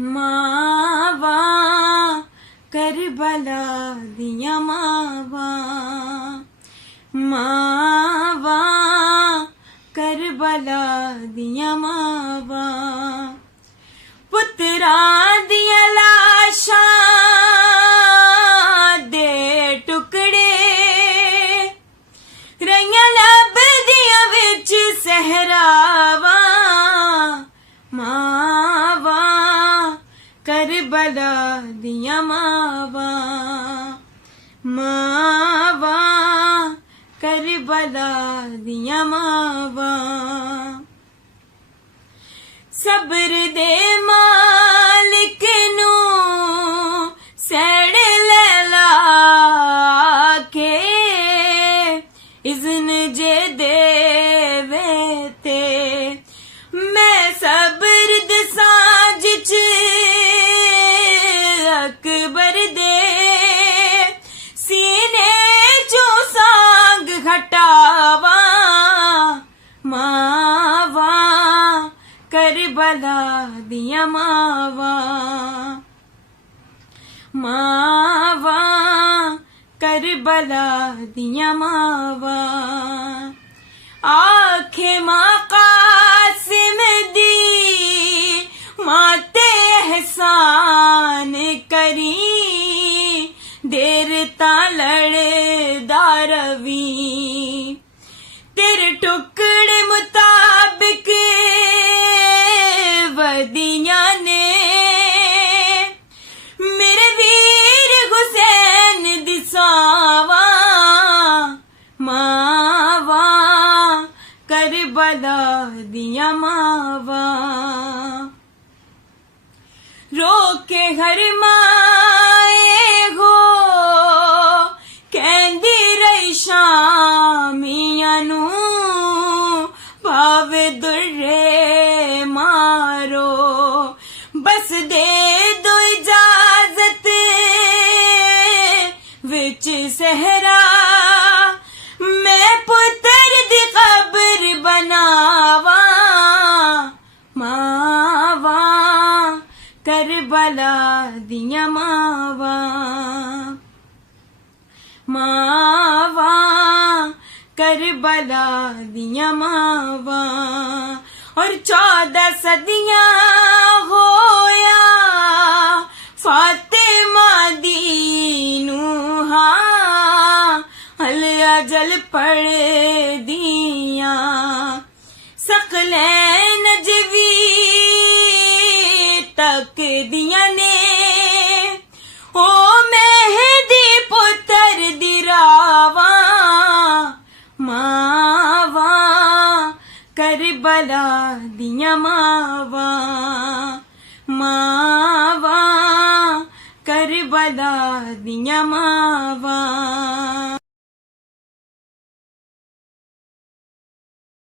मावा करबला दिया मावा, मावा करबला दिया मावा। पुत्रा दिया लाशा दे टुकड़े रहिया लब दिया विच सहरावा, मावा करबला दिया मावा, मावा करबला दिया मावा। सब्र दे मालिक नू सैड़ लैला के इज़्न जे देवे ते मैं सब्र दे साज च अकबर दे सीने चो सांग घटावा, मावा करबला दिया मावा, मावा करबला दिया मावा। आखे मां कासिम दी माते एहसान करी, देर ता लड़दा रवी तेरे टुकड़े मुताबिक वदिया ने। मेरे वीर हुसैन दिसावा, मावा करबला दिया मावा। रोके हर माए हो कहंदी रही शामिया नू, भावे दुर्रे मारो बस दे दो इजाजत विच सहरा, मैं पुत्र दी कब्र बनावा, मावा करबला दिया मावा, मावा करबला दिया मावा। और 14 सदियां होया फातिमा दी नूहा, हल अजल पड़ दिया सकलैन नजवी तक दिया ने। ओ मेहदी पुत्र दिरावा, मावा करबला दिया मावा, मावा करबला दिया मावा।